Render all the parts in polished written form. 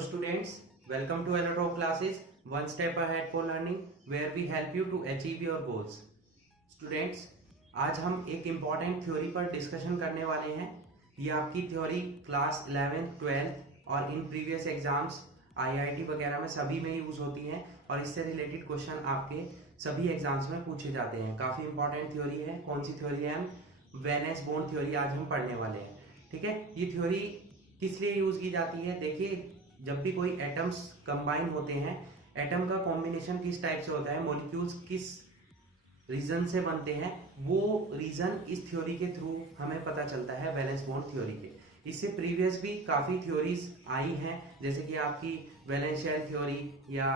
students, welcome to Electro classes, one step ahead for learning, where we help you to achieve your goals. Students, आज हम एक important theory पर discussion करने वाले हैं। ये आपकी थ्योरी क्लास 11th 12th और इन प्रीवियस एग्जाम्स IIT वगैरह में सभी में यूज होती हैं और इससे रिलेटेड क्वेश्चन आपके सभी एग्जाम्स में पूछे जाते हैं। काफ़ी इंपॉर्टेंट थ्योरी है। कौन सी थ्योरी है? वेलेंस बॉन्ड थ्योरी आज हम पढ़ने वाले हैं। ठीक है, ये थ्योरी किस लिए यूज की जाती है? देखिए, जब भी कोई एटम्स कंबाइन होते हैं, एटम का कॉम्बिनेशन किस टाइप से होता है, मॉलिक्यूल्स किस रीजन से बनते हैं, वो रीजन इस थ्योरी के थ्रू हमें पता चलता है वैलेंस बॉन्ड थ्योरी के। इससे प्रीवियस भी काफी थ्योरीज आई हैं, जैसे कि आपकी वैलेंस शेल थ्योरी या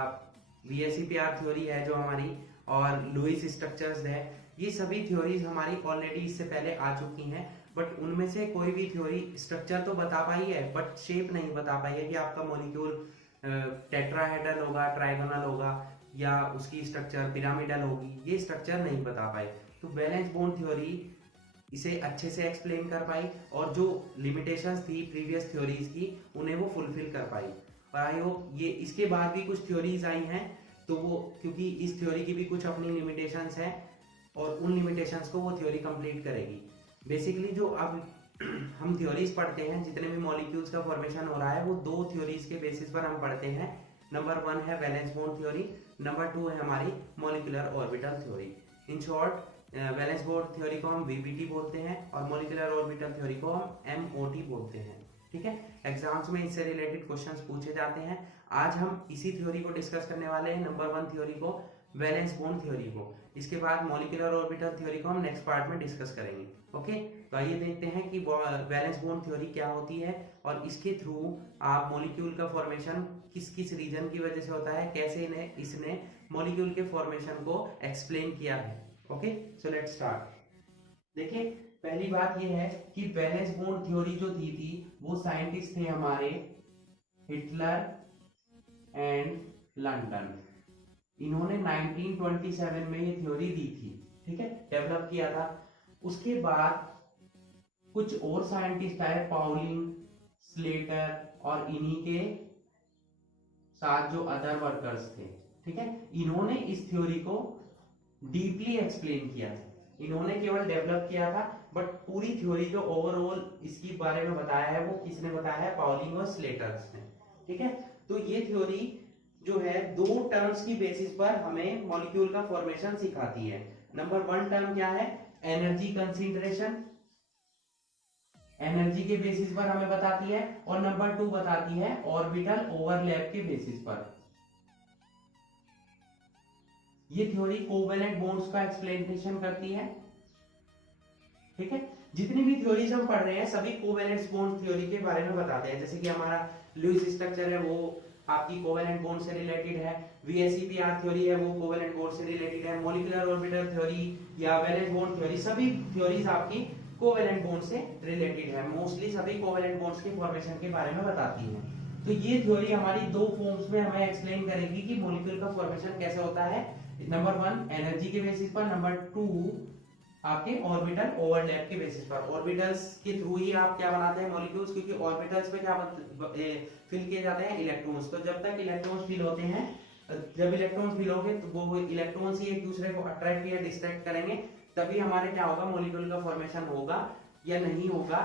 VSEPR थ्योरी है जो हमारी, और लुईस स्ट्रक्चर्स है। ये सभी थ्योरीज हमारी ऑलरेडी इससे पहले आ चुकी हैं, बट उनमें से कोई भी थ्योरी स्ट्रक्चर तो बता पाई है बट शेप नहीं बता पाई है कि आपका मॉलिक्यूल टेट्राहेड्रल होगा, ट्राइगोनल होगा, या उसकी स्ट्रक्चर पिरामिडल होगी। ये स्ट्रक्चर नहीं बता पाई। तो वैलेंस बॉन्ड थ्योरी इसे अच्छे से एक्सप्लेन कर पाई और जो लिमिटेशंस थी प्रीवियस थ्योरीज की उन्हें वो फुलफिल कर पाई। और आई होप ये इसके बाद भी कुछ थ्योरीज आई हैं, तो वो क्योंकि इस थ्योरी की भी कुछ अपनी लिमिटेशंस हैं और उन लिमिटेशंस को वो थ्योरी कंप्लीट करेगी। बेसिकली जो अब हम थ्योरीज पढ़ते हैं, जितने भी मॉलिक्यूल्स का फॉर्मेशन हो रहा है, वो दो थ्योरीज के बेसिस पर हम पढ़ते हैं। नंबर 1 है वैलेंस बॉन्ड थ्योरी, नंबर 2 है हमारी molecular orbital theory. In short, valence bond theory को हम VBT बोलते हैं और मॉलिक्यूलर ऑर्बिटल थ्योरी को हम MOT बोलते हैं। ठीक है, एग्जाम्स में इससे रिलेटेड क्वेश्चंस पूछे जाते हैं। आज हम इसी थ्योरी को डिस्कस करने वाले हैं, नंबर 1 थ्योरी को, वैलेंस बॉन्ड थ्योरी को। इसके बाद मॉलिक्यूलर ऑर्बिटल थ्योरी को हम नेक्स्ट पार्ट में डिस्कस करेंगे। ओके, तो आइए देखते हैं कि वैलेंस बॉन्ड थ्योरी क्या होती है और इसके थ्रू आप मॉलिक्यूल का फॉर्मेशन किस किस रीजन की वजह से होता है, कैसे इसने मॉलिक्यूल के फॉर्मेशन को एक्सप्लेन किया है। Okay, so let's start. देखिए, पहली बात यह है कि वैलेंस बॉन्ड थ्योरी जो दी थी वो साइंटिस्ट थे हमारे हिटलर एंड लंडन। इन्होंने 1927 में ये थ्योरी दी थी। ठीक है, डेवलप किया था। उसके बाद कुछ और साइंटिस्ट आए, पाउलिंग, स्लेटर और इन्हीं के साथ जो अदर वर्कर्स थे। ठीक है, इन्होंने इस थ्योरी को डीपली एक्सप्लेन किया था। इन्होंने केवल डेवलप किया था, बट पूरी थ्योरी जो ओवरऑल इसके बारे में बताया है वो किसने बताया है? पाउलिंग और स्लेटर्स ने। ठीक है, तो ये थ्योरी जो है दो टर्म्स की बेसिस पर हमें मॉलिक्यूल का फॉर्मेशन सिखाती है। नंबर 1 टर्म क्या है? एनर्जी कंसीडरेशन, एनर्जी के बेसिस पर हमें बताती है, और नंबर 2 बताती है ऑर्बिटल ओवरलैप के बेसिस पर। ये थ्योरी कोवेलेंट बॉन्ड्स का एक्सप्लेनेशन करती है। ठीक है, जितनी भी थ्योरीज हम पढ़ रहे हैं सभी कोवेलेंट बॉन्ड थ्योरी के बारे में बताते हैं। जैसे कि हमारा लुईस स्ट्रक्चर है वो आपकी कोवेलेंट बॉन्ड से रिलेटेड है, VSEPR थ्योरी है वो कोवेलेंट बॉन्ड से रिलेटेड है, मॉलिक्यूलर ऑर्बिटल थ्योरी या वैलेंस बॉन्ड थ्योरी, सभी थ्योरीज आपकी कोवेलेंट बॉन्ड से रिलेटेड है। मोस्टली सभी कोवेलेंट बॉन्ड्स के फॉर्मेशन के बारे में बताती है। तो ये थ्योरी हमारी दो फॉर्म्स में हमें एक्सप्लेन करेगी कि मॉलिक्यूल का फॉर्मेशन कैसे होता है। नंबर 1 एनर्जी के बेसिस पर, नंबर 2 आपके ऑर्बिटल ओवरलैप के बेसिस पर। ऑर्बिटल्स के थ्रू ही आप क्या बनाते हैं? मॉलिक्यूल्स, क्योंकि ऑर्बिटल्स पे क्या फिल किए जाते हैं? इलेक्ट्रॉन्स। तो जब तक इलेक्ट्रॉन्स फिल होते हैं, जब इलेक्ट्रॉन्स फिल होंगे तो वो इलेक्ट्रॉन्स ही एक दूसरे को अट्रैक्ट या डिस्ट्रैक्ट करेंगे, तभी हमारे क्या होगा? मॉलिक्यूल का फॉर्मेशन होगा या नहीं होगा,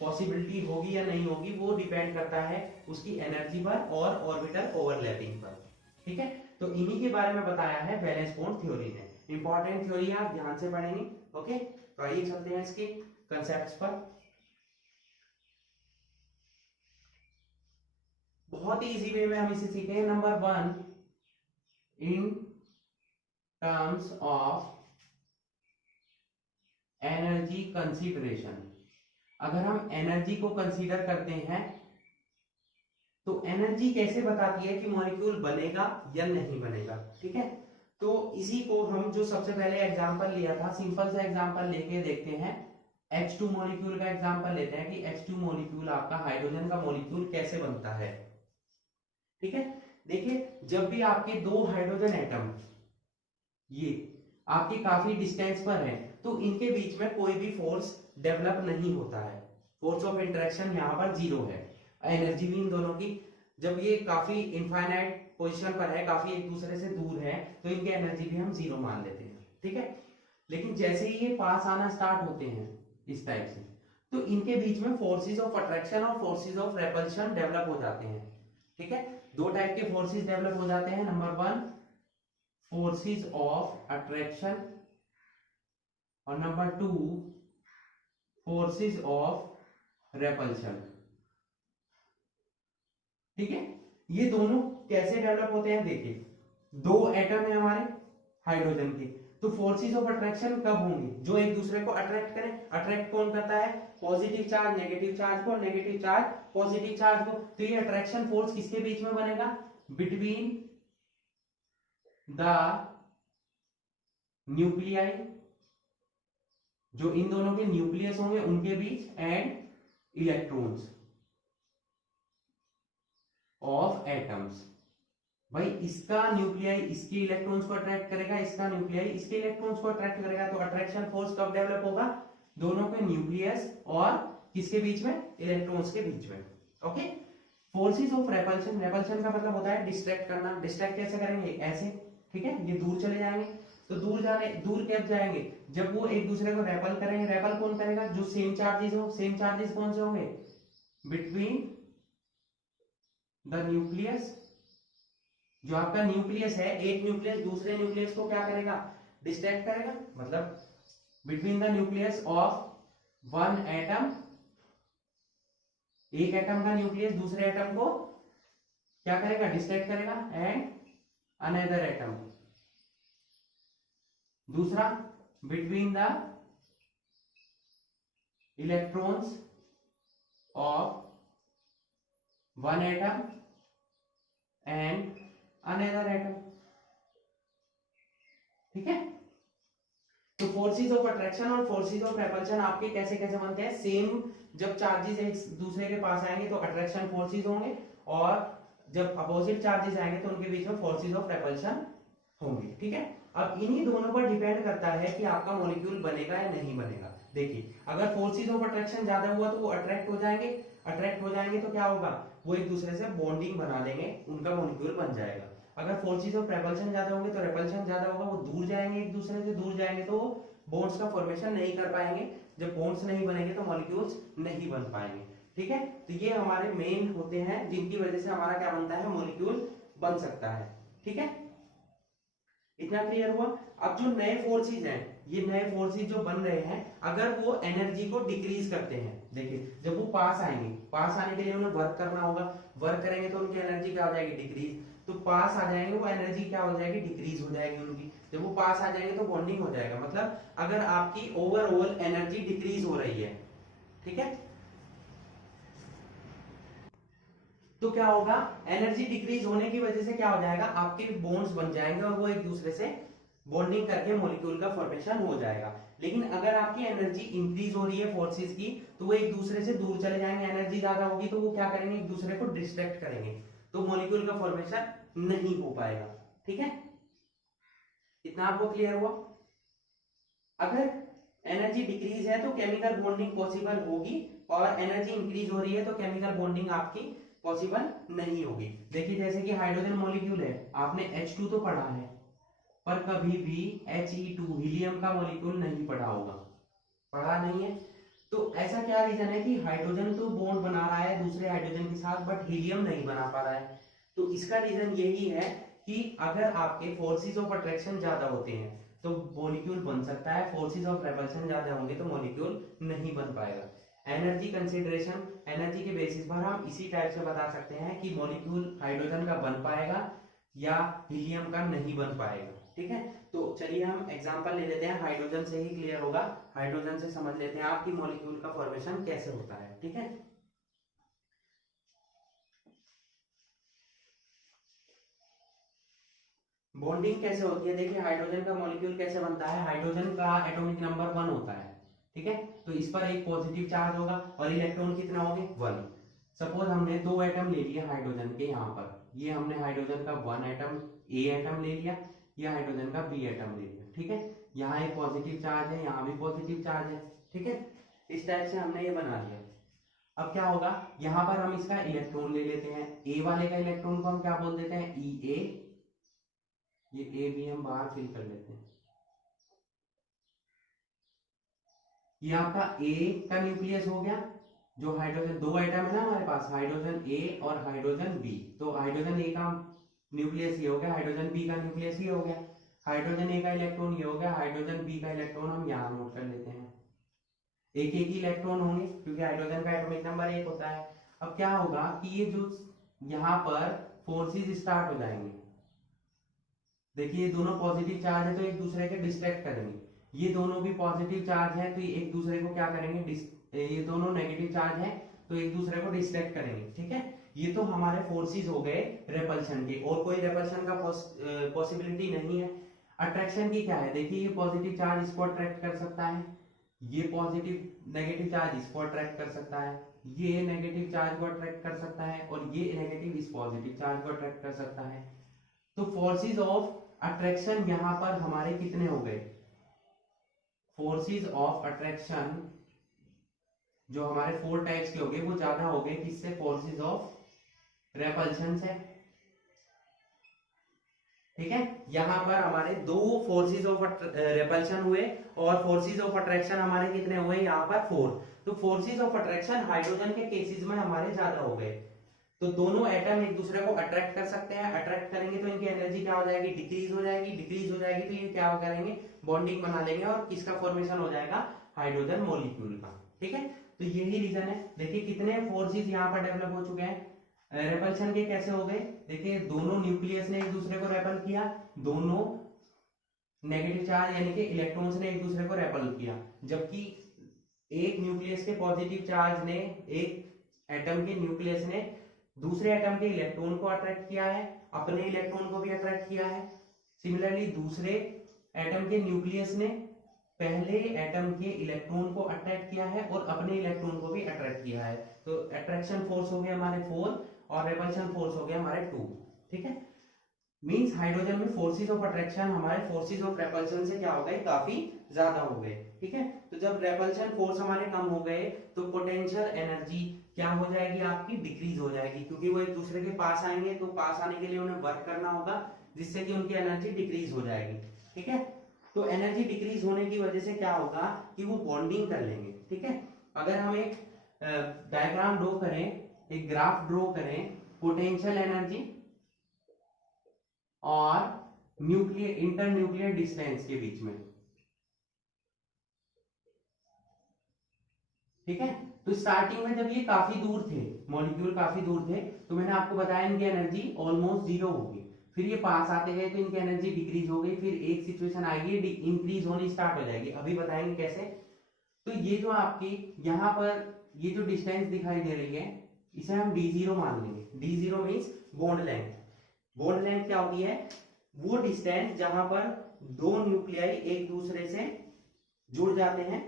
पॉसिबिलिटी होगी या नहीं होगी, वो डिपेंड करता है उसकी एनर्जी पर और ऑर्बिटल ओवरलैपिंग पर। ठीक है, तो इन्हीं के बारे में बताया है वैलेंस बॉन्ड थ्योरी ने। इंपॉर्टेंट थ्योरी आप ध्यान से पढ़ेंगे। ओके, तो आइए चलते हैं इसके कंसेप्ट्स पर। बहुत ही इजी वे में हम इसे सीखे। Number 1, in terms of energy consideration. अगर हम एनर्जी को कंसीडर करते हैं तो एनर्जी कैसे बताती है कि मॉलिक्यूल बनेगा या नहीं बनेगा। ठीक है, तो इसी को हम जो सबसे पहले एग्जांपल लिया था, सिंपल सा एग्जांपल लेके देखते हैं। H2 मॉलिक्यूल का एग्जांपल लेते हैं कि H2 मॉलिक्यूल आपका हाइड्रोजन का मॉलिक्यूल कैसे बनता है। ठीक है, देखिए, जब भी आपके दो हाइड्रोजन एटम ये आपके काफी डिस्टेंस पर है तो इनके बीच में कोई भी फोर्स डेवलप नहीं होता है। फोर्स ऑफ इंटरेक्शन यहाँ पर 0 है। एनर्जी भी इन दोनों की जब ये काफी इनफाइनाइट पोजीशन पर है, काफी एक दूसरे से दूर है, तो इनकी एनर्जी भी हम जीरो मान लेते हैं, ठीक है। लेकिन जैसे ही ये पास आना स्टार्ट होते हैं इस टाइप से, तो इनके बीच में फोर्सेस ऑफ अट्रैक्शन और फोर्सेस ऑफ रेपल्शन डेवलप हो जाते हैं, ठीक है। दो टाइप के फोर्सेस डेवलप हो जाते हैं। Number one forces of attraction और नंबर टू फोर्सेस ऑफ रेपल्शन, ठीक है। ये दोनों कैसे डेवलप होते हैं, देखिए दो एटम है हमारे हाइड्रोजन के, तो फोर्सेस ऑफ अट्रैक्शन कब होंगे, जो एक दूसरे को अट्रैक्ट करें। अट्रैक्ट कौन करता है, पॉजिटिव चार्ज नेगेटिव चार्ज को, नेगेटिव चार्ज पॉजिटिव चार्ज को। तो ये अट्रैक्शन फोर्स किसके बीच में बनेगा, बिटवीन द न्यूक्लियाई, जो इन दोनों के न्यूक्लियस होंगे उनके बीच, एंड इलेक्ट्रॉन्स ऑफ एटम्स। भाई इसका न्यूक्लियाई इसके इलेक्ट्रॉन्स को अट्रैक्ट करेगा, इसका न्यूक्लियाई इसके इलेक्ट्रॉन्स को अट्रैक्ट करेगा, तो अट्रैक्शन फोर्स कब डेवलप होगा, दोनों के न्यूक्लियस और किसके बीच में, इलेक्ट्रॉन्स के बीच में, ओके। फोर्सेस ऑफ रेपल्शन, रेपल्शन का मतलब होता है डिस्ट्रैक्ट करना। डिस्ट्रैक्ट कैसे करेंगे, ऐसे, ठीक है, ये दूर चले जाएंगे। तो दूर कब जाएंगे, जब वो एक दूसरे को रेपल करेंगे। रेपल कौन करेगा, जो सेम चार्जेस हो। सेम चार्जेस कौन से होंगे, बिटवीन द न्यूक्लियस, जो आपका न्यूक्लियस है, एक न्यूक्लियस दूसरे न्यूक्लियस को क्या करेगा, डिस्ट्रैक्ट करेगा। मतलब between the nucleus of one atom, एक एटम का न्यूक्लियस दूसरे एटम को क्या करेगा, डिस्ट्रैक्ट करेगा, एंड अनदर एटम। दूसरा between the electrons of one atom and another atom, ठीक है। तो फोर्सेस ऑफ अट्रैक्शन और फोर्सेस ऑफ रेपल्शन आपके कैसे कैसे बनते हैं, सेम जब चार्जेस एक दूसरे के पास आएंगे तो अट्रैक्शन फोर्सेस होंगे, और जब अपोजिट चार्जेस आएंगे तो उनके बीच में फोर्सेस ऑफ रेपल्शन होंगे, ठीक है। अब इन्हीं दोनों पर डिपेंड करता है कि आपका मॉलिक्यूल बनेगा या नहीं बनेगा। देखिए अगर फोर्सेस ऑफ अट्रैक्शन ज्यादा हुआ तो वो अट्रैक्ट हो जाएंगे, अट्रैक्ट हो जाएंगे तो क्या होगा, वो एक दूसरे से बॉन्डिंग बना देंगे, उनका मॉलिक्यूल बन जाएगा। अगर फोर्सेस ऑफ रेपल्शन ज्यादा होंगे तो रेपल्शन ज्यादा होगा, वो दूर जाएंगे, एक दूसरे से दूर जाएंगे तो बॉन्ड्स का फॉर्मेशन नहीं कर पाएंगे। जब बॉन्ड्स नहीं बनेंगे तो मॉलिक्यूल्स नहीं बन पाएंगे, ठीक है। तो ये हमारे मेन होते हैं जिनकी वजह से हमारा क्या बनता है, मॉलिक्यूल बन सकता है, ठीक है। इतना क्लियर हुआ। अब जो नए फोर्सेस हैं, ये नए फोर्सेस जो बन रहे हैं, अगर वो एनर्जी को डिक्रीज करते हैं, देखिए जब वो पास आएंगे, पास आने के लिए उन्हें वर्क करना होगा, वर्क करेंगे तो उनकी एनर्जी क्या हो जाएगी, डिक्रीज। तो पास आ जाएंगे वो एनर्जी क्या हो जाएगी, डिक्रीज हो जाएगी उनकी। जब वो पास आ जाएंगे तो बॉन्डिंग हो जाएगा। मतलब अगर आपकी ओवरऑल एनर्जी डिक्रीज हो रही है, ठीक है, तो क्या होगा, एनर्जी डिक्रीज होने की वजह से क्या हो जाएगा, आपके बॉन्ड्स बन जाएंगे और वो एक दूसरे से बॉन्डिंग करके मॉलिक्यूल का फॉर्मेशन हो जाएगा। लेकिन अगर आपकी एनर्जी इंक्रीज हो रही है फोर्सेस की, तो वो एक दूसरे से दूर चले जाएंगे, एनर्जी ज्यादा होगी तो वो क्या करेंगे, एक दूसरे को डिस्ट्रैक्ट करेंगे, तो मॉलिक्यूल का फॉर्मेशन नहीं हो पाएगा, ठीक है। इतना आपको क्लियर हुआ। अगर एनर्जी डिक्रीज है तो केमिकल बॉन्डिंग पॉसिबल होगी, और एनर्जी इंक्रीज हो रही है तो केमिकल बॉन्डिंग आपकी पॉसिबल नहीं होगी। देखिए जैसे कि हाइड्रोजन मॉलिक्यूल है, आपने H2 तो पढ़ा है, पर कभी भी He2 हीलियम का मॉलिक्यूल नहीं पढ़ा होगा, पढ़ा नहीं है। तो ऐसा क्या रीजन है कि हाइड्रोजन तो बॉन्ड बना रहा है दूसरे हाइड्रोजन के साथ, बट हीलियम नहीं बना पा रहा है। तो इसका रीजन यही है कि अगर आपके फोर्सेस ऑफ अट्रैक्शन ज्यादा होते हैं तो मॉलिक्यूल बन सकता है, फोर्सेस ऑफ रेपल्शन ज्यादा होंगे तो मॉलिक्यूल नहीं बन पाएगा। एनर्जी कंसीडरेशन, एनर्जी के बेसिस पर हम इसी टाइप से बता सकते हैं कि मॉलिक्यूल हाइड्रोजन का बन पाएगा या हीलियम का नहीं बन पाएगा, ठीक है। तो चलिए हम एग्जांपल ले लेते हैं, हाइड्रोजन से ही क्लियर होगा। हाइड्रोजन से समझ लेते हैं आपकी मॉलिक्यूल का फॉर्मेशन कैसे होता है, ठीक है। बॉन्डिंग कैसे होती है, देखिए हाइड्रोजन का मॉलिक्यूल कैसे बनता है। हाइड्रोजन का एटॉमिक नंबर 1 होता है, ठीक है। तो इस पर एक पॉजिटिव चार्ज होगा और इलेक्ट्रॉन कितना होंगे, 1। सपोज हमने 2 एटम ले लिए हाइड्रोजन के, यहाँ पर ये हमने हाइड्रोजन का 1 एटम ए एटम ले लिया, या हाइड्रोजन का बी एटम ले लिया, ठीक है। यहाँ एक पॉजिटिव चार्ज है, यहाँ भी पॉजिटिव चार्ज है, ठीक है। इस टाइप से हमने ये बना लिया। अब क्या होगा, यहां पर हम इसका इलेक्ट्रॉन ले लेते हैं, ए वाले का इलेक्ट्रॉन को हम क्या बोल देते हैं, ई ए, ये ए भी हम बाहर फिल कर लेते हैं। ये आपका ए का न्यूक्लियस हो गया, जो हाइड्रोजन, दो आइटम है ना हमारे पास, हाइड्रोजन ए और हाइड्रोजन बी, तो हाइड्रोजन ए का न्यूक्लियस ये हो गया, हाइड्रोजन बी का न्यूक्लियस ये हो गया, हाइड्रोजन ए का इलेक्ट्रॉन ये हो गया, हाइड्रोजन बी का इलेक्ट्रॉन हम यहाँ नोट कर लेते हैं। एक एक ही इलेक्ट्रॉन होंगे क्योंकि हाइड्रोजन का एटॉमिक नंबर 1 होता है। अब क्या होगा कि ये जो यहाँ पर फोर्सेस स्टार्ट हो जाएंगे, देखिए ये दोनों पॉजिटिव चार्ज है तो एक दूसरे के डिस्ट्रैक्ट करेंगे, ये दोनों भी पॉजिटिव चार्ज है तो ये एक दूसरे को क्या करेंगे, ये दोनों नेगेटिव चार्ज है तो एक दूसरे को डिस्ट्रैक्ट करेंगे। ठीक है, ये तो हमारे फोर्सेस हो गए रेपल्शन के, और कोई रेपल्शन का पॉसिबिलिटी नहीं है। अट्रैक्शन की क्या है, देखिए ये पॉजिटिव चार्ज इसको अट्रैक्ट कर सकता है, ये पॉजिटिव नेगेटिव चार्ज इसको अट्रैक्ट कर सकता है, ये नेगेटिव चार्ज को अट्रैक्ट कर सकता है, और ये नेगेटिव इस पॉजिटिव चार्ज को अट्रैक्ट कर सकता है। तो फोर्सेस ऑफ अट्रैक्शन यहां पर हमारे कितने हो गए, फोर्सेस ऑफ अट्रैक्शन जो हमारे 4 टाइप्स के हो गए वो ज्यादा हो गए किससे, फोर्सेस ऑफ रेपल्शन से। ठीक है, यहां पर हमारे दो फोर्सेस ऑफ रेपल्शन हुए और फोर्सेस ऑफ अट्रैक्शन हमारे कितने हुए, यहाँ पर 4। तो फोर्सेस ऑफ अट्रैक्शन हाइड्रोजन के केसेस में हमारे ज्यादा हो गए, तो दोनों एटम एक दूसरे को अट्रैक्ट कर सकते हैं, अट्रैक्ट करेंगे तो इनकी एनर्जी क्या हो जाएगी, डिक्रीज हो जाएगी, डिक्रीज हो जाएगी तो ये क्या करेंगे, बॉन्डिंग बना लेंगे और किसका फॉर्मेशन हो जाएगा, हाइड्रोजन मॉलिक्यूल का। ठीक है, तो यही रीजन है। देखिए कितने फोर्सेस यहाँ पर डेवलप हो चुके हैं, रेपल्शन के कैसे हो गए, देखिए दोनों न्यूक्लियस ने एक दूसरे को रेपल किया, दोनों नेगेटिव चार्ज यानी कि इलेक्ट्रॉन्स ने एक दूसरे को रेपल किया, जबकि एक न्यूक्लियस के पॉजिटिव चार्ज ने, एक एटम के न्यूक्लियस ने दूसरे एटम के इलेक्ट्रॉन को अट्रैक्ट किया है, अपने इलेक्ट्रॉन को भी अट्रैक्ट किया है। सिमिलरली दूसरे एटम के न्यूक्लियस ने पहले एटम के इलेक्ट्रॉन को अट्रैक्ट किया है और अपने इलेक्ट्रॉन को भी अट्रैक्ट किया है, तो अट्रैक्शन फोर्स हो गया हमारे 4 और रेपल्शन फोर्स हो गया हमारे 2। ठीक है, मींस हाइड्रोजन में फोर्सेस ऑफ अट्रैक्शन हमारे फोर्सेस ऑफ रेपल्शन से क्या हो गए, काफी ज्यादा हो गए। ठीक है, तो जब रेपल्शन फोर्स हमारे कम हो गए तो पोटेंशियल एनर्जी क्या हो जाएगी, आपकी डिक्रीज हो जाएगी, क्योंकि वो एक दूसरे के पास आएंगे तो पास आने के लिए उन्हें वर्क करना होगा, जिससे कि उनकी एनर्जी डिक्रीज हो जाएगी। ठीक है, तो एनर्जी डिक्रीज होने की वजह से क्या होगा कि वो बॉन्डिंग कर लेंगे। ठीक है, अगर हम एक डायग्राम ड्रॉ करें, एक ग्राफ ड्रॉ करें पोटेंशियल एनर्जी और न्यूक्लियर इंटर न्यूक्लियर डिस्टेंस के बीच में। ठीक है, तो स्टार्टिंग में जब ये काफी दूर थे, मॉलिक्यूल काफी दूर थे, तो मैंने आपको बताया इनकी एनर्जी ऑलमोस्ट 0 होगी, फिर ये पास आते गए तो इनकी एनर्जी डिक्रीज हो गई, फिर एक सिचुएशन आएगी इंक्रीज होनी स्टार्ट हो जाएगी, अभी बताएंगे कैसे। तो ये जो आपकी यहाँ पर ये जो डिस्टेंस दिखाई दे रही है इसे हम d0 मान लेंगे। d0 means bond length. Bond length क्या होती है, वो डिस्टेंस जहां पर दो न्यूक्लियाई एक दूसरे से जुड़ जाते हैं,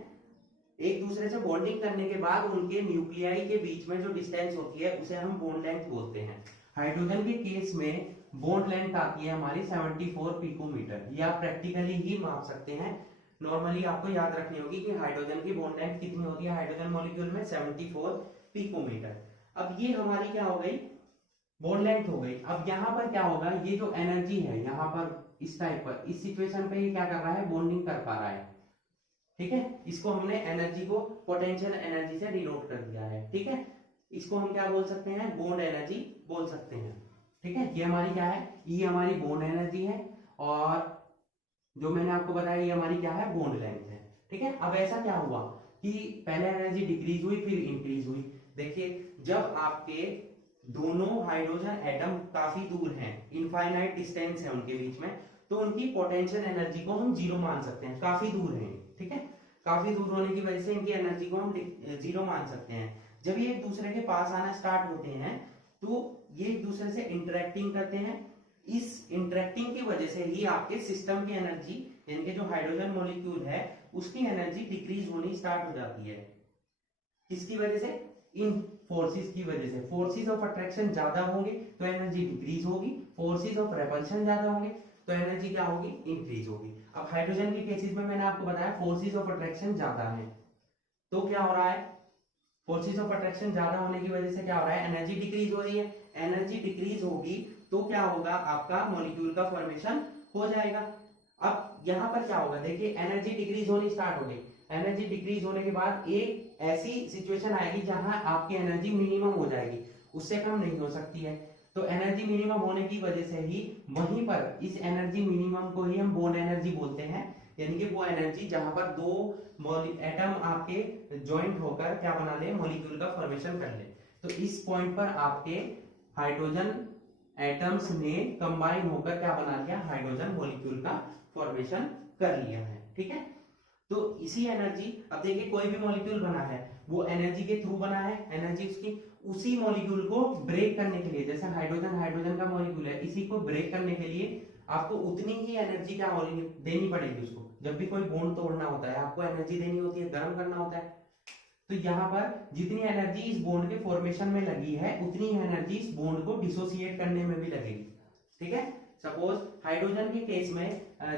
एक दूसरे से बॉन्डिंग करने के बाद उनके न्यूक्लियाई के बीच में जो डिस्टेंस होती है उसे हम बॉन्ड लेंथ बोलते हैं। हाइड्रोजन के केस में बॉन्ड लेंथ आती है हमारी 74 पिकोमीटर, ये आप प्रैक्टिकली ही माप सकते हैं। नॉर्मली आपको याद रखनी होगी कि हाइड्रोजन की बॉन्ड लेंथ कितनी होती है हाइड्रोजन मॉलिक्यूल में, 74 पिकोमीटर। अब ये हमारी क्या हो गई, बॉन्ड लेंथ हो गई। अब यहाँ पर क्या होगा, ये जो एनर्जी है यहाँ पर इस टाइप पर, इस सिचुएशन पे ये क्या कर रहा है, बॉन्डिंग कर पा रहा है। ठीक है, इसको हमने एनर्जी को पोटेंशियल एनर्जी से डिनोट कर दिया है। ठीक है, इसको हम क्या बोल सकते हैं, बॉन्ड एनर्जी बोल सकते हैं। ठीक है, ये हमारी क्या है, ये हमारी बॉन्ड एनर्जी है, और जो मैंने आपको बताया ये हमारी क्या है, बॉन्ड लेंथ है। ठीक है, अब ऐसा क्या हुआ कि पहले एनर्जी डिक्रीज हुई फिर इंक्रीज हुई। देखिए जब आपके दोनों हाइड्रोजन एटम काफी दूर हैं, इनफाइनाइट डिस्टेंस है उनके बीच में, तो उनकी पोटेंशियल एनर्जी को हम 0 मान सकते हैं, काफी दूर है। ठीक है, काफी दूर होने की वजह से इनकी एनर्जी को हम 0 मान सकते हैं। जब ये एक दूसरे के पास आना स्टार्ट होते हैं तो ये एक दूसरे से इंटरेक्टिंग करते हैं, इस इंटरेक्टिंग की वजह से ही आपके सिस्टम की एनर्जी यानी कि जो हाइड्रोजन मॉलिक्यूल है उसकी एनर्जी डिक्रीज होनी स्टार्ट हो जाती है। किसकी वजह से, इन फोर्सेस की वजह से। फोर्सेस ऑफ अट्रैक्शन ज्यादा होंगे तो एनर्जी डिक्रीज होगी, फोर्सेस ऑफ रेपल्शन ज्यादा होंगे तो एनर्जी क्या होगी, इंक्रीज होगी। अब हाइड्रोजन के केसेस में मैंने आपको बताया फोर्सेस ऑफ अट्रैक्शन ज्यादा है, तो क्या हो रहा है, फोर्सेस ऑफ अट्रैक्शन ज्यादा होने की वजह से क्या हो रहा है, एनर्जी डिक्रीज हो रही है। एनर्जी डिक्रीज होगी तो क्या होगा, आपका मॉलिक्यूल का फॉर्मेशन हो जाएगा। अब यहाँ पर क्या होगा, देखिए एनर्जी डिक्रीज होनी स्टार्ट हो गई। एनर्जी डिक्रीज होने के बाद एक ऐसी सिचुएशन आएगी जहां आपकी एनर्जी मिनिमम हो जाएगी, उससे कम नहीं हो सकती है। तो एनर्जी मिनिमम होने की वजह से ही वहीं पर इस एनर्जी मिनिमम को ही हम बोन एनर्जी बोलते हैं, यानी कि वो एनर्जी जहां पर दो एटम आपके ज्वाइंट होकर क्या बना ले, मॉलिक्यूल का फॉर्मेशन कर ले। तो इस पॉइंट पर आपके हाइड्रोजन एटम्स ने कंबाइन होकर क्या बना लिया, हाइड्रोजन मॉलिक्यूल का फॉर्मेशन कर लिया है। ठीक है, तो इसी एनर्जी, अब देखिए कोई भी मॉलिक्यूल बना है वो एनर्जी के थ्रू बना है। एनर्जी उसकी उसी मॉलिक्यूल को ब्रेक करने के लिए, जैसे हाइड्रोजन हाइड्रोजन का मॉलिक्यूल है, इसी को ब्रेक करने के लिए आपको उतनी ही एनर्जी क्या देनी पड़ेगी उसको। जब भी कोई बॉन्ड तोड़ना होता है आपको एनर्जी देनी होती है, गर्म करना होता है। तो यहाँ पर जितनी एनर्जी इस बॉन्ड के फॉर्मेशन में लगी है उतनी ही एनर्जी इस बॉन्ड को डिसोसिएट करने में भी लगेगी। ठीक है, सपोज हाइड्रोजन के केस में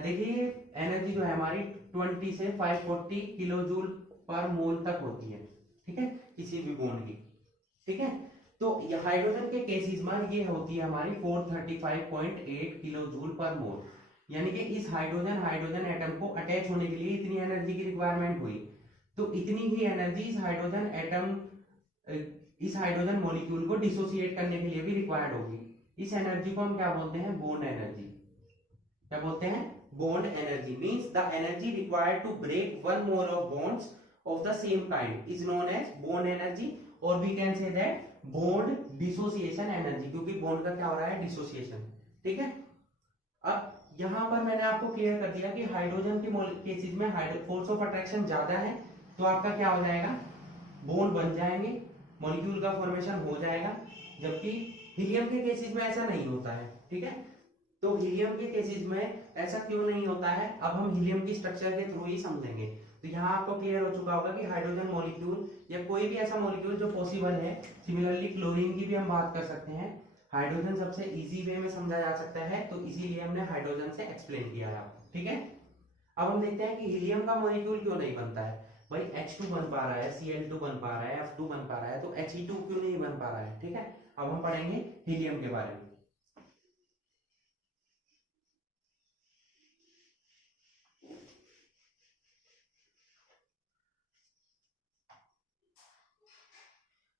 देखिए एनर्जी जो है हमारी 20 से 540 किलो जूल पर मोल तक होती है। ठीक है, किसी भी बॉन्ड की। ठीक है, तो हाइड्रोजन के केसेस में ये होती है हमारी 435.8 किलो जूल पर मोल, यानी कि इस हाइड्रोजन हाइड्रोजन एटम को अटैच होने के लिए इतनी एनर्जी की रिक्वायरमेंट हुई। तो इतनी ही एनर्जी इस हाइड्रोजन एटम, इस हाइड्रोजन मॉलिक्यूल को डिसोसिएट करने के लिए भी रिक्वायर्ड होगी। इस एनर्जी को हम क्या बोलते हैं, बॉन्ड एनर्जी। क्या बोलते हैं, bond energy. Means the energy required to break one more of bonds of the same kind is known as bond energy, और we can say that bond dissociation energy, क्योंकि बॉन्ड का क्या हो रहा है, डिसोसिएशन। ठीक है, अब यहां पर मैंने आपको क्लियर कर दिया कि हाइड्रोजन के केसेस में फोर्स ऑफ अट्रैक्शन ज्यादा है तो आपका क्या हो जाएगा, बॉन्ड बन जाएंगे, मॉलिक्यूल का फॉर्मेशन हो जाएगा। जबकि हीलियम के केसेस में ऐसा नहीं होता है। ठीक है, तो हीलियम के केसेस में ऐसा क्यों नहीं होता है, अब हम हीलियम की स्ट्रक्चर के थ्रू ही समझेंगे। तो यहाँ आपको क्लियर हो चुका होगा कि हाइड्रोजन मॉलिक्यूल या कोई भी ऐसा मॉलिक्यूल जो पॉसिबल है, सिमिलरली क्लोरीन की भी हम बात कर सकते हैं। हाइड्रोजन सबसे इजी वे में समझा जा सकता है, तो इसीलिए हमने हाइड्रोजन से एक्सप्लेन किया है आपको। ठीक है, अब हम देखते हैं कि हीलियम का मॉलिक्यूल क्यों नहीं बनता है। भाई H2 बन पा रहा है, Cl2 बन पा रहा है, F2 बन पा रहा है, तो He2 क्यों नहीं बन पा रहा है। ठीक है, अब हम पढ़ेंगे हीलियम के बारे में।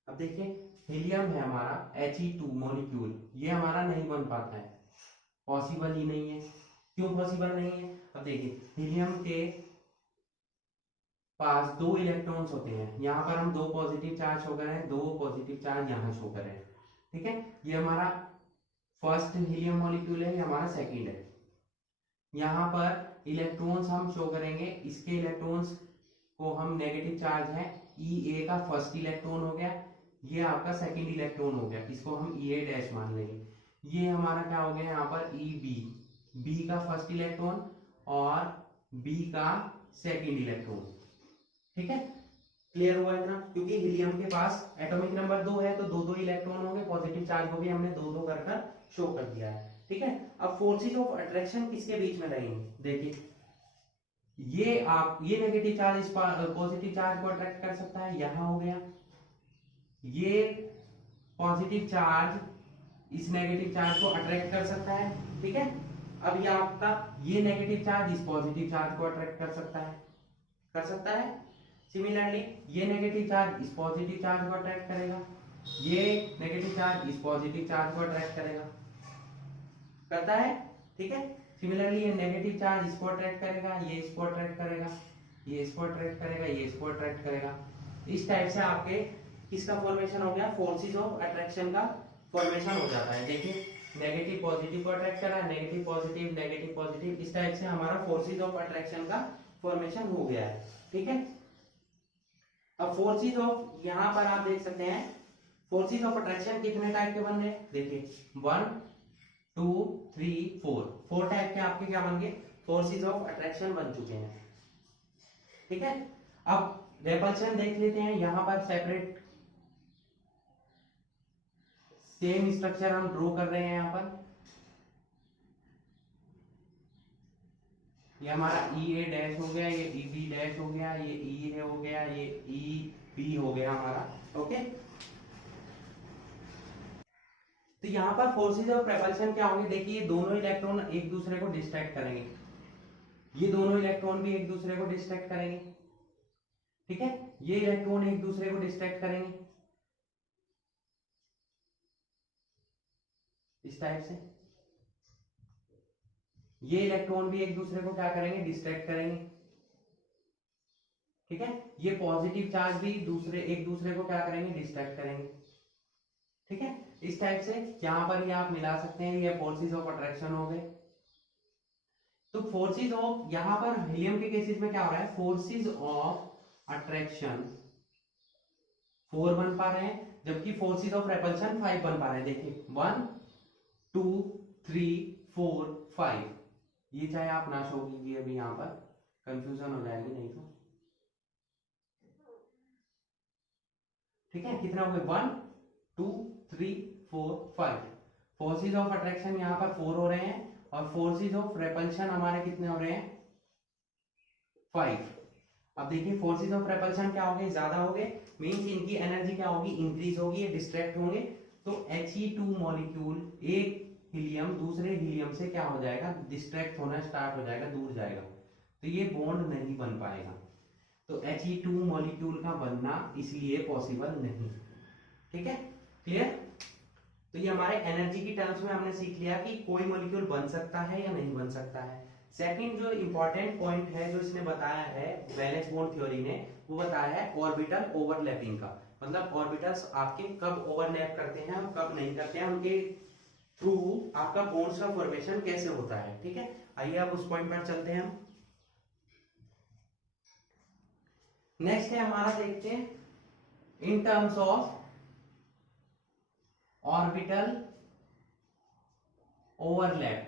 अब देखिए हीलियम है हमारा He2 मॉलिक्यूल, ये हमारा नहीं बन पाता है, पॉसिबल ही नहीं है। क्यों पॉसिबल नहीं है, अब देखिए हीलियम के पास दो इलेक्ट्रॉन्स होते हैं, यहाँ पर हम दो पॉजिटिव चार्ज शो कर रहे हैं, दो पॉजिटिव चार्ज यहाँ शो कर रहे हैं। ठीक है, ये हमारा फर्स्ट हीलियम मॉलिक्यूल है, ये हमारा सेकंड है। यहाँ पर इलेक्ट्रॉन्स हम शो करेंगे, इसके इलेक्ट्रॉन्स को हम नेगेटिव चार्ज है, E A का फर्स्ट इलेक्ट्रॉन हो गया, ये आपका सेकंड इलेक्ट्रॉन हो गया, इसको हम EA डैश मान लेंगे। ये हमारा क्या हो गया यहाँ पर EB, B का फर्स्ट इलेक्ट्रॉन और B का सेकंड इलेक्ट्रॉन। ठीक है, क्लियर हुआ इतना, क्योंकि हीलियम के पास एटॉमिक नंबर 2 है तो दो दो इलेक्ट्रॉन होंगे, पॉजिटिव चार्ज को भी हमने दो दो कर शो कर दिया है। ठीक है, अब फोर्सेस ऑफ अट्रैक्शन किसके बीच में रहेंगे, देखिए ये नेगेटिव चार्ज इस पॉजिटिव चार्ज को अट्रैक्ट कर सकता है, यहां हो गया। ये पॉजिटिव चार्ज इस नेगेटिव चार्ज को अट्रैक्ट कर सकता है। ठीक है, अब ये आपका ये नेगेटिव चार्ज इस पॉजिटिव चार्ज को अट्रैक्ट कर सकता है, कर सकता है। सिमिलरली ये नेगेटिव चार्ज इस पॉजिटिव चार्ज को अट्रैक्ट करेगा, ये नेगेटिव चार्ज इस पॉजिटिव चार्ज को अट्रैक्ट करेगा, करता है। ठीक है, सिमिलरली ये नेगेटिव चार्ज इसको अट्रैक्ट करेगा, ये इसको अट्रैक्ट करेगा, ये इसको अट्रैक्ट करेगा, ये इसको अट्रैक्ट करेगा। इस टाइप से आपके किसका फॉर्मेशन हो गया, फोर्सेस ऑफ अट्रैक्शन का फॉर्मेशन हो जाता है। देखिए नेगेटिव पॉजिटिव को अट्रैक्ट करा, नेगेटिव पॉजिटिव, इस टाइप से हमारा फोर्सेस ऑफ अट्रैक्शन का फॉर्मेशन हो गया है। ठीक है, अब फोर्सेस ऑफ, यहां पर आप देख सकते हैं फोर्सेस ऑफ अट्रैक्शन कितने टाइप के बन गए, देखिए 1 2 3 4, 4 टाइप के आपके क्या बन गए, फोर्सेस ऑफ अट्रैक्शन बन चुके हैं। ठीक है, अब रेपल्शन देख लेते हैं, यहां पर सेपरेट सेम स्ट्रक्चर हम ड्रॉ कर रहे हैं। यहां पर ये हमारा E A डैश हो गया, ये E B डैश हो गया, ये E A हो गया, ये E पी हो गया हमारा। ओके, तो यहाँ पर फोर्सेज ऑफ प्रेपल्शन क्या होंगे, देखिए दोनों इलेक्ट्रॉन एक दूसरे को डिस्ट्रैक्ट करेंगे, ये दोनों इलेक्ट्रॉन भी एक दूसरे को डिस्ट्रैक्ट करेंगे, ठीक है, ये इलेक्ट्रॉन एक दूसरे को डिस्ट्रैक्ट करेंगे इस टाइप से, ये इलेक्ट्रॉन भी एक दूसरे को क्या करेंगे, डिस्ट्रैक्ट करेंगे, ठीक है, ये पॉजिटिव चार्ज भी एक दूसरे को क्या करेंगे, डिस्ट्रैक्ट करेंगे, ठीक है। इस टाइप से यहां पर ये आप मिला सकते हैं, ये फोर्सेस ऑफ अट्रैक्शन हो गए। तो फोर्सेस ऑफ, यहां पर हीलियम के केसेस में क्या हो रहा है, फोर्सेस ऑफ अट्रैक्शन 4 बन पा रहे हैं, जबकि फोर्सेस ऑफ रेपल्शन 5 बन पा रहे हैं। देखिए 1 2 3 4 5, ये चाहे आप ना शो कीजिए, अभी यहां पर कंफ्यूजन हो जाएगी नहीं तो, ठीक है। कितना हो गए, 1 2 3 4 5। फोर्सेस ऑफ अट्रैक्शन यहाँ पर 4 हो रहे हैं, और फोर्सेस ऑफ रेपल्शन हमारे कितने हो रहे हैं, 5। अब देखिए फोर्सेस ऑफ रेपल्शन क्या हो गए, ज्यादा हो गए, मींस इनकी एनर्जी क्या होगी, इंक्रीज होगी, ये डिस्ट्रैक्ट होंगे। तो He2 मॉलिक्यूल एक हीलियम दूसरे हीलियम से क्या हो जाएगा, डिस्ट्रैक्ट होना स्टार्ट हो जाएगा, दूर जाएगा, तो ये बॉन्ड नहीं बन पाएगा। तो He2 मॉलिक्यूल का बनना इसलिए पॉसिबल नहीं, ठीक है, क्लियर। तो ये हमारे एनर्जी की टर्म्स में हमने सीख लिया कि कोई मॉलिक्यूल बन सकता है या नहीं बन सकता है। सेकंड जो इंपॉर्टेंट पॉइंट है जो इसने बताया है वैलेंस बॉन्ड थ्योरी ने, वो बताया है ऑर्बिटल ओवरलैपिंग का, मतलब ऑर्बिटल्स आपके कब ओवरलैप करते हैं और कब नहीं करते हैं, उनके थ्रू आपका बॉन्ड्स का फॉर्मेशन कैसे होता है, ठीक है। आइए अब उस पॉइंट पर चलते हैं हम। नेक्स्ट है हमारा, देखते हैं in terms of orbital overlap,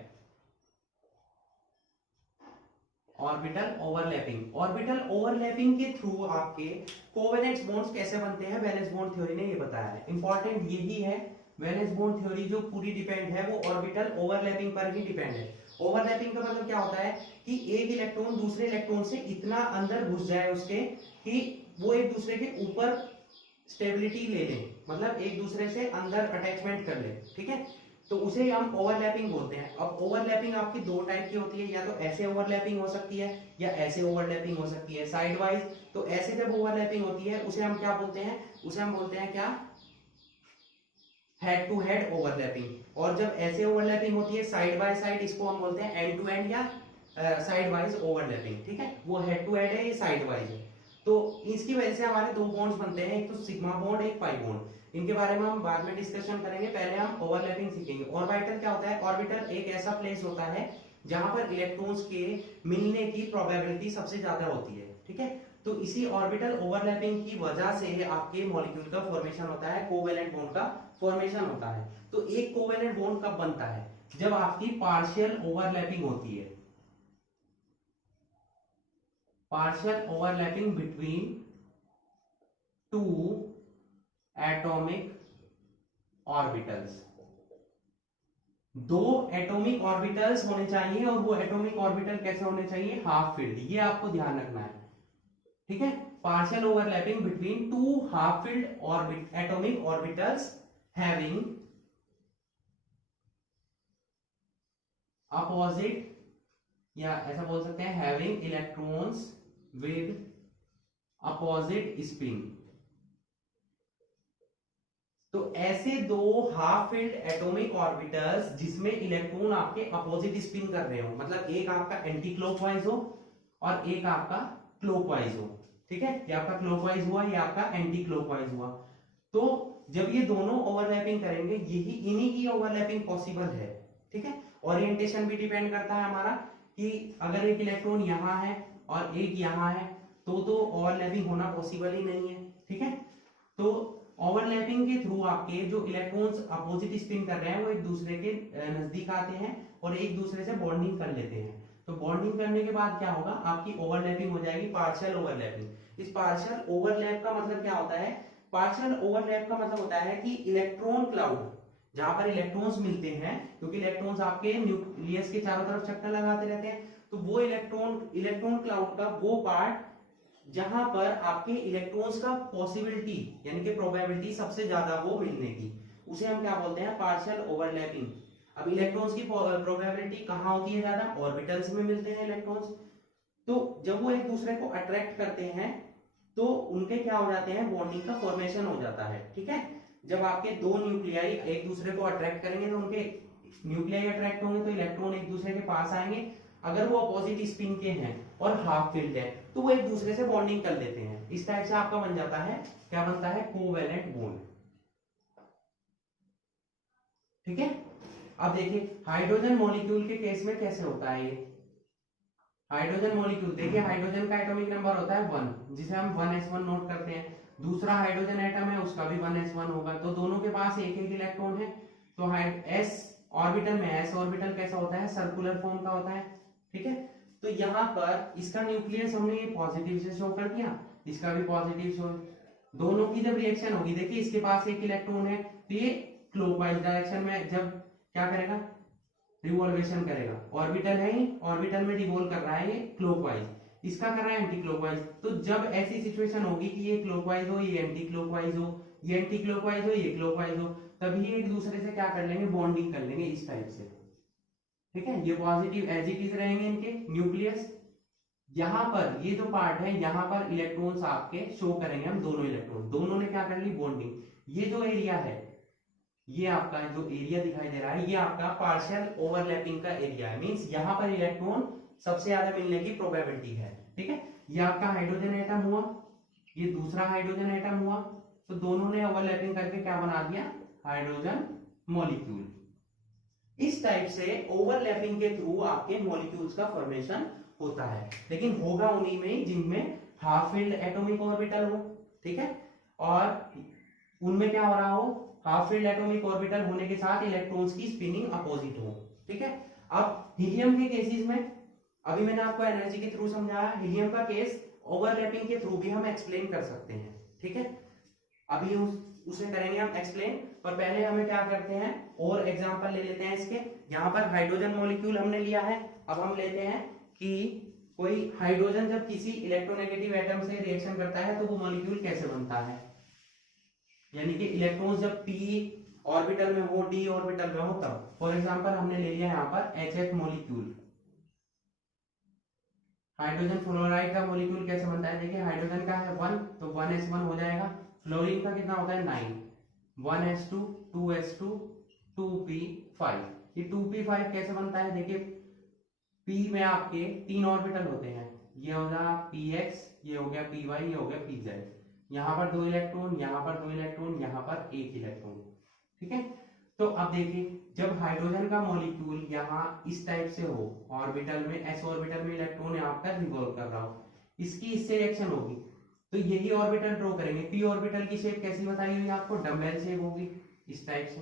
orbital overlapping. Orbital overlapping के थ्रू आपके कोवेलेंट बॉन्ड्स कैसे बनते हैं, वैलेंस बॉन्ड थ्योरी ने ये बताया है। इंपॉर्टेंट यही है, वैलेंस बॉन्ड थ्योरी जो पूरी डिपेंड है वो ऑर्बिटल ओवरलैपिंग पर ही डिपेंड है। ओवरलैपिंग का मतलब क्या होता है कि एक इलेक्ट्रॉन दूसरे इलेक्ट्रॉन से इतना अंदर घुस जाए उसके कि वो एक दूसरे के ऊपर स्टेबिलिटी ले ले, मतलब एक दूसरे से अंदर अटैचमेंट कर ले, ठीक है, तो उसे हम ओवरलैपिंग बोलते हैं। अब ओवरलैपिंग आपकी दो टाइप की होती है, या तो ऐसे ओवरलैपिंग हो सकती है या ऐसे ओवरलैपिंग हो सकती है, साइड वाइज। तो ऐसे जब ओवरलैपिंग होती है उसे हम क्या बोलते हैं, उसे हम बोलते हैं क्या, हेड टू हेड ओवरलैपिंग। और जब ऐसे ओवरलैपिंग होती है साइड बाय साइड, इसको हम बोलते हैं एंड टू एंड या साइड वाइज ओवरलैपिंग, ठीक है। वो हेड टू हेड है, ये साइड वाइज है। तो इसकी वजह से हमारे दो बॉन्ड्स बनते हैं, एक तो सिग्मा बॉन्ड, एक पाई बॉन्ड। इनके बारे में हम बाद में डिस्कशन करेंगे, पहले हम ओवरलैपिंग सीखेंगे। ऑर्बिटल क्या होता है, ऑर्बिटल एक ऐसा प्लेस होता है जहां पर इलेक्ट्रॉन्स के मिलने की प्रोबेबिलिटी सबसे ज्यादा होती है, ठीक है। तो इसी ऑर्बिटल ओवरलैपिंग की वजह से आपके मॉलिक्यूल का फॉर्मेशन होता है, कोवेलेंट बॉन्ड का फॉर्मेशन होता है। तो एक कोवेलेंट बॉन्ड कब बनता है, जब आपकी पार्शियल ओवरलैपिंग होती है, partial overlapping between two atomic orbitals। दो एटॉमिक ऑर्बिटल्स होने चाहिए, और वो एटॉमिक ऑर्बिटल कैसे होने चाहिए, हाफ फील्ड, ये आपको ध्यान रखना है, ठीक है। Partial overlapping between two half field atomic orbitals having opposite, या ऐसा बोल सकते हैं having electrons with opposite spin। तो ऐसे दो हाफ फील्ड एटॉमिक ऑर्बिटल्स जिसमें इलेक्ट्रॉन आपके अपोजिट स्पिन कर रहे हो, मतलब एक आपका एंटी क्लॉकवाइज हो और एक आपका क्लॉकवाइज हो, ठीक है। ये आपका क्लॉकवाइज हुआ, ये आपका एंटी क्लॉकवाइज हुआ। तो जब ये दोनों ओवरलैपिंग करेंगे, यही इन्हीं की ओवरलैपिंग पॉसिबल है, ठीक है। ओरिएंटेशन भी डिपेंड करता है हमारा, कि अगर एक इलेक्ट्रॉन यहां है और एक यहां है तो ओवरलैपिंग होना पॉसिबल ही नहीं है, ठीक है। तो ओवरलैपिंग के थ्रू आपके जो इलेक्ट्रॉन्स अपोजिट स्पिन कर रहे हैं वो एक दूसरे के नजदीक आते हैं और एक दूसरे से बॉन्डिंग कर लेते हैं। तो बॉन्डिंग करने के बाद क्या होगा, आपकी ओवरलैपिंग हो जाएगी, पार्शियल ओवरलैपिंग। इस पार्शियल ओवरलैप का मतलब क्या होता है, पार्शियल ओवरलैप का मतलब होता है कि इलेक्ट्रॉन क्लाउड, जहां पर इलेक्ट्रॉन्स मिलते हैं, क्योंकि इलेक्ट्रॉन्स आपके न्यूक्लियस के चारों तरफ चक्कर लगाते रहते हैं, तो वो इलेक्ट्रॉन क्लाउड का वो पार्ट जहां पर आपके इलेक्ट्रॉन्स का पॉसिबिलिटी यानी कि प्रोबेबिलिटी सबसे ज्यादा हो मिलने की, उसे हम क्या बोलते हैं, पार्शियल ओवरलैपिंग। अब इलेक्ट्रॉन्स की प्रोबेबिलिटी कहाँ होती है ज्यादा, ऑर्बिटल्स में मिलते हैं इलेक्ट्रॉन्स। तो जब वो एक दूसरे को अट्रैक्ट करते हैं तो उनके क्या हो जाते हैं, बॉन्डिंग का फॉर्मेशन हो जाता है। ठीक है, जब आपके दो न्यूक्लियाई एक दूसरे को अट्रैक्ट करेंगे तो उनके न्यूक्लियाई अट्रैक्ट होंगे तो इलेक्ट्रॉन एक दूसरे के पास आएंगे। अगर वो अपोजिट स्पिन के हैं और हाफ फिल्ड है तो वो एक दूसरे से बॉन्डिंग कर लेते हैं। इस टाइप से आपका बन जाता है, क्या बनता है, कोवैलेंट बॉन्ड। ठीक है, अब देखिए हाइड्रोजन मॉलिक्यूल के केस में कैसे होता है ये। हाइड्रोजन मॉलिक्यूल देखिए, हाइड्रोजन का एटॉमिक नंबर होता है 1, जिसे हम 1s1 नोट करते हैं। दूसरा हाइड्रोजन एटम है, उसका भी 1s1 होगा, तो दोनों के पास एक एक इलेक्ट्रॉन है। तो s ऑर्बिटल में, s ऑर्बिटल कैसा होता है, सर्कुलर फॉर्म का होता है। ठीक है, तो यहाँ पर इसका न्यूक्लियस हमने ये पॉजिटिव से शो कर दिया, इसका भी पॉजिटिव शो। दोनों की जब रिएक्शन होगी, देखिए इसके पास एक इलेक्ट्रॉन है तो ये क्लॉकवाइज डायरेक्शन में जब क्या करेगा, रिवॉल्वेशन करेगा। ऑर्बिटल है ही, ऑर्बिटल में रिवॉल्व कर रहा है ये क्लॉकवाइज, इसका कर रहा है एंटी क्लॉकवाइज। तो जब ऐसी सिचुएशन होगी कि ये क्लॉकवाइज हो, ये एंटी क्लॉकवाइज हो, ये एंटी क्लॉकवाइज हो, ये क्लॉकवाइज हो, तभी एक दूसरे से क्या कर लेंगे, बॉन्डिंग कर लेंगे इस टाइप से। ठीक है, ये पॉजिटिव एज इट इज रहेंगे इनके न्यूक्लियस। यहाँ पर ये जो पार्ट है, यहाँ पर इलेक्ट्रॉन्स आपके शो करेंगे हम, दोनों इलेक्ट्रॉन, दोनों ने क्या कर ली, बॉन्डिंग। ये जो एरिया है, ये आपका जो एरिया दिखाई दे रहा है, ये आपका पार्शियल ओवरलैपिंग का एरिया है। मींस यहाँ पर इलेक्ट्रॉन सबसे ज्यादा मिलने की प्रोबेबिलिटी है। ठीक है, ये आपका हाइड्रोजन एटम हुआ, ये दूसरा हाइड्रोजन एटम हुआ, तो दोनों ने ओवरलैपिंग करके क्या बना दिया, हाइड्रोजन मॉलिक्यूल। इस टाइप से ओवरलैपिंग के थ्रू आपके मॉलिक्यूल्स का फॉर्मेशन होता है, लेकिन होगा उन्हीं में जिनमें हाफ फिल्ड एटॉमिक ऑर्बिटल हो। ठीक है, और उनमें क्या हो रहा हो, हाफ फील्ड एटॉमिक ऑर्बिटल होने के साथ इलेक्ट्रॉन्स की स्पिनिंग अपोजिट हो। ठीक है, अब हीलियम के केसेस में, अभी मैंने आपको एनर्जी के थ्रू समझाया, हीलियम का केस ओवरलैपिंग के थ्रू भी हम एक्सप्लेन कर सकते हैं। ठीक है, अभी उसे करेंगे हम एक्सप्लेन, पर पहले हमें क्या करते हैं, और एग्जांपल ले लेते हैं इसके। यहाँ पर हाइड्रोजन मॉलिक्यूल हमने लिया है, अब हम लेते हैं कि कोई हाइड्रोजन जब किसी इलेक्ट्रोनेगेटिव एटम से रिएक्शन करता है तो वो मॉलिक्यूल कैसे बनता है, यानी कि इलेक्ट्रॉन्स जब p ऑर्बिटल में हो, d ऑर्बिटल में हो तब। फॉर एग्जांपल हमने ले लिया यहाँ पर HF मॉलिक्यूल, हाइड्रोजन फ्लोराइड का मॉलिक्यूल कैसे बनता है, देखिए हाइड्रोजन का है 1 तो 1s1 हो जाएगा। फ्लोरीन का कितना होता है 9, 1s2 2s2 2p5। ये 2p5 कैसे बनता है, देखिए p में आपके 3 ऑर्बिटल होते हैं, ये हो गया px, ये हो गया py, ये हो गया pz। यहाँ पर 2 इलेक्ट्रॉन, यहाँ पर 2 इलेक्ट्रॉन, यहाँ पर 1 इलेक्ट्रॉन। ठीक है, तो अब देखिए जब हाइड्रोजन का मॉलिक्यूल यहाँ इस टाइप से हो, ऑर्बिटल में, s ऑर्बिटल में इलेक्ट्रॉन यहाँ पर रिवॉल्व कर रहा हो, इसकी इससे रिएक्शन होगी तो यही ऑर्बिटल ड्रॉ करेंगे। p ऑर्बिटल की शेप कैसी बताई हुई है आपको, डम्बेल शेप होगी इस टाइप से।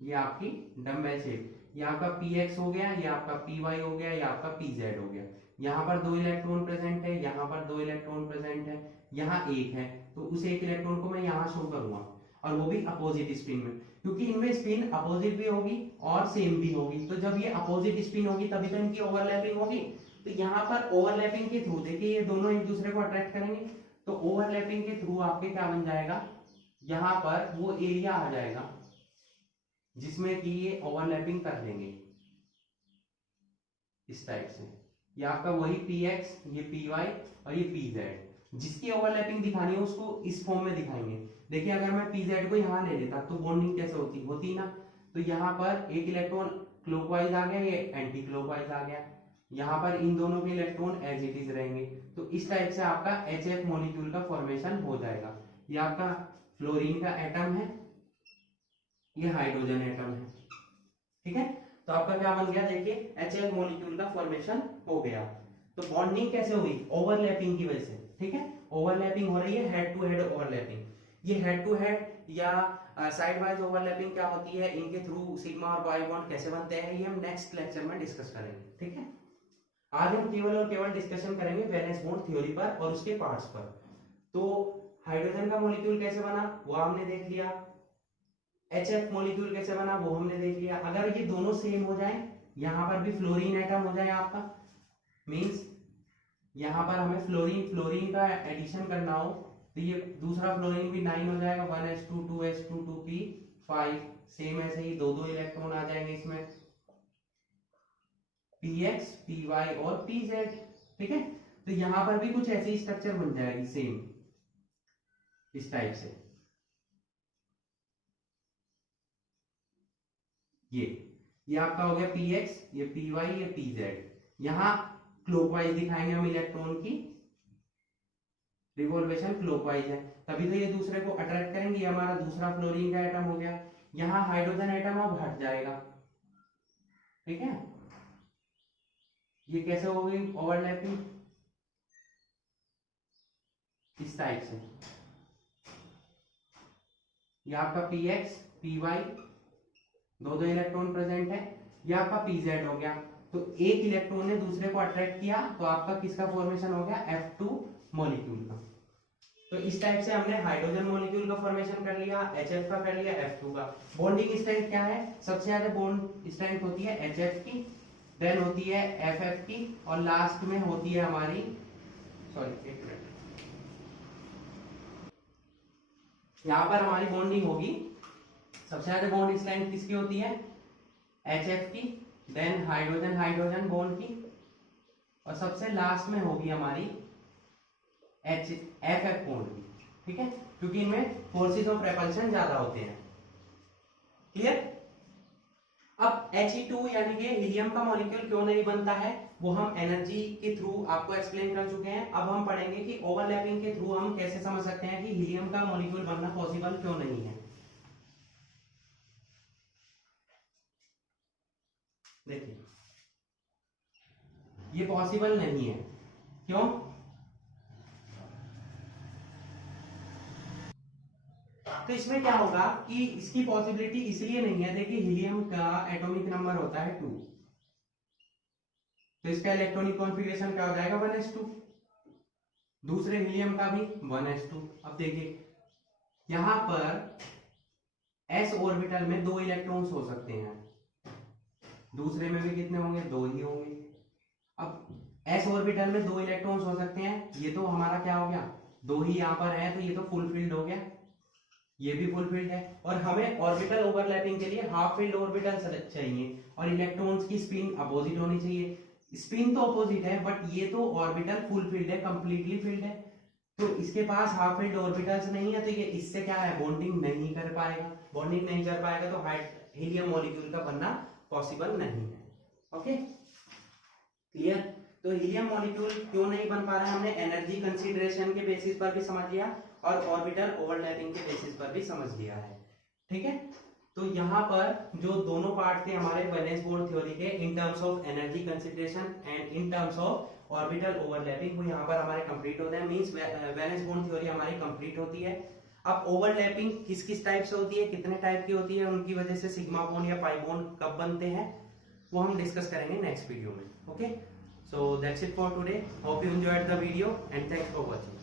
ये आपकी डम्बेल शेप, ये आपका px हो गया, ये आपका py हो गया, ये आपका pz हो गया। यहाँ पर 2 इलेक्ट्रॉन प्रेजेंट है, यहाँ पर 2 इलेक्ट्रॉन प्रेजेंट है, यहाँ 1 है, तो उस एक इलेक्ट्रॉन को मैं यहाँ शो करूंगा, और वो भी अपोजिट स्पिन में, क्योंकि इनमें स्पिन अपोजिट भी होगी और सेम भी होगी। तो जब ये अपोजिट स्पिन होगी तभी तो इनकी ओवरलैपिंग होगी। तो यहाँ पर ओवरलैपिंग के थ्रू देखिए ये दोनों एक दूसरे को अट्रैक्ट करेंगे, तो ओवरलैपिंग के थ्रू आपके क्या बन जाएगा, यहाँ पर वो एरिया आ जाएगा जिसमें कि ये ओवरलैपिंग कर लेंगे इस टाइप से। ये आपका वही px, ये py और ये pz, जिसकी ओवरलैपिंग दिखानी है उसको इस फॉर्म में दिखाएंगे। देखिए अगर मैं pz को यहाँ ले लेता तो बॉन्डिंग कैसे होती ना, तो यहाँ पर एक इलेक्ट्रॉन क्लॉकवाइज आ गया, ये एंटी क्लॉकवाइज आ गया, यहाँ पर इन दोनों के इलेक्ट्रॉन एज इट इज रहेंगे। तो इस टाइप से आपका HF मॉलिक्यूल का फॉर्मेशन हो जाएगा। ये आपका फ्लोरीन का एटम है, ये हाइड्रोजन एटम है। ठीक है, तो आपका क्या बन गया, देखिए HF मॉलिक्यूल का फॉर्मेशन हो गया। तो बॉन्डिंग कैसे हुई, ओवरलैपिंग की वजह से। ठीक है, ओवरलैपिंग हो रही है, हेड टू हेड ओवरलैपिंग। ये हेड टू हेड या साइड वाइज ओवरलैपिंग क्या होती है, इनके थ्रू सिग्मा और बाई बॉन्ड कैसे बनते हैं, ये हम नेक्स्ट लेक्चर में डिस्कस करेंगे। ठीक है, आज हम केवल और केवल डिस्कशन करेंगे वैलेंस बॉन्ड थ्योरी पर और उसके पार्ट्स पर। तो हाइड्रोजन का मॉलिक्यूल कैसे बना वो हमने देख लिया, HF मॉलिक्यूल कैसे बना वो हमने देख लिया। अगर ये दोनों सेम हो जाएं यहाँ पर भी फ्लोरीन एटम हो जाए आपका, मीन्स यहाँ पर हमें फ्लोरीन का एडिशन करना हो तो ये दूसरा फ्लोरीन भी 9 हो जाएगा, 1s2 2s2 2p5, सेम ऐसे ही दो दो इलेक्ट्रॉन आ जाएंगे इसमें, px py और pz। ठीक है, तो यहाँ पर भी कुछ ऐसी स्ट्रक्चर बन जाएगी सेम इस टाइप से। ये आपका हो गया px, ये py, ये pz। यहाँ क्लॉकवाइज दिखाएंगे हम इलेक्ट्रॉन की रिवॉल्वेशन क्लॉकवाइज है, तभी तो ये दूसरे को अट्रैक्ट करेंगे। ये हमारा दूसरा फ्लोरीन का एटम हो गया। यहाँ हाइड्रोजन एटम अब हट जाएगा। ठीक है, ये कैसे हो गई ओवरलैपिंग, इस टाइप से। ये आपका px py दो दो इलेक्ट्रॉन प्रेजेंट है, ये आपका pz हो गया। तो एक इलेक्ट्रॉन ने दूसरे को अट्रैक्ट किया तो आपका किसका फॉर्मेशन हो गया, F2 मॉलिक्यूल का। तो इस टाइप से हमने हाइड्रोजन मॉलिक्यूल का फॉर्मेशन कर लिया, HF का कर लिया, F2 का। बॉन्डिंग स्ट्रेंथ क्या है, सबसे ज्यादा बॉन्ड स्ट्रेंथ होती है HF की, देन होती है FF की, और लास्ट में होती है हमारी, सॉरी एक मिनट, यहां पर हमारी बॉन्डिंग होगी, सबसे ज्यादा बॉन्ड स्ट्रेंथ किसकी होती है, HF की, देन हाइड्रोजन हाइड्रोजन बॉन्ड की, और सबसे लास्ट में होगी हमारी FF बॉन्ड की। ठीक है, क्योंकि इनमें फोर्सेस ऑफ रेपल्शन ज्यादा होते हैं। क्लियर। अब He2 यानी कि हीलियम का मॉलिक्यूल क्यों नहीं बनता है, वो हम एनर्जी के थ्रू आपको एक्सप्लेन कर चुके हैं। अब हम पढ़ेंगे कि ओवरलैपिंग के थ्रू हम कैसे समझ सकते हैं कि हीलियम का मॉलिक्यूल बनना पॉसिबल क्यों नहीं है। देखिए, ये पॉसिबल नहीं है, क्यों, तो इसमें क्या होगा कि इसकी पॉसिबिलिटी इसलिए नहीं है। देखिए, हीलियम का एटॉमिक नंबर होता है 2, तो इसका इलेक्ट्रॉनिक कॉन्फ़िगरेशन क्या हो जाएगा, 1s2। दूसरे हीलियम का भी 1s2। अब देखिए, यहां पर s ऑर्बिटल में 2 इलेक्ट्रॉन्स हो सकते हैं, दूसरे में भी कितने होंगे, 2 ही होंगे। अब s ऑर्बिटल में 2 इलेक्ट्रॉन्स हो सकते हैं, ये तो हमारा क्या हो गया, 2 ही यहां पर है, तो ये तो फुल फील्ड हो गया, ये भी फुल फील्ड है। और हमें ऑर्बिटल ओवरलैपिंग के लिए हाफ फील्ड ऑर्बिटल चाहिए, और इलेक्ट्रॉन्स की स्पिन अपोजिट होनी चाहिए। स्पिन तो अपोजिट है, बट ये तो ऑर्बिटल फुल फील्ड है, कंप्लीटली फील्ड है, तो इसके पास हाफ फील्ड ऑर्बिटल्स नहीं है, तो ये इससे क्या है, बॉन्डिंग नहीं कर पाएगा। बॉन्डिंग नहीं कर पाएगा तो हीलियम मॉलिक्यूल का बनना पॉसिबल नहीं है। Okay, clear. तो हीलियम मॉलिक्यूल क्यों नहीं बन पा रहा है, हमने एनर्जी कंसीडरेशन के बेसिस पर भी समझ लिया और ऑर्बिटल ओवरलैपिंग के बेसिस पर भी समझ लिया है। ठीक है, तो यहाँ पर जो दोनों पार्ट थे हमारे वैलेंस बॉन्ड थ्योरी के, in terms of energy consideration and in terms of orbital overlapping, वो यहाँ पर हमारे कंप्लीट होते हैं। मींस वैलेंस बॉन्ड थ्योरी हमारी कंप्लीट होती है। अब ओवरलैपिंग किस किस टाइप से होती है, कितने टाइप की होती है, उनकी वजह से सिग्मा बॉन्ड या पाई बॉन्ड कब बनते हैं, वो हम डिस्कस करेंगे नेक्स्ट वीडियो में। Okay, so that's it for today. Hope you enjoyed the video and thanks for watching.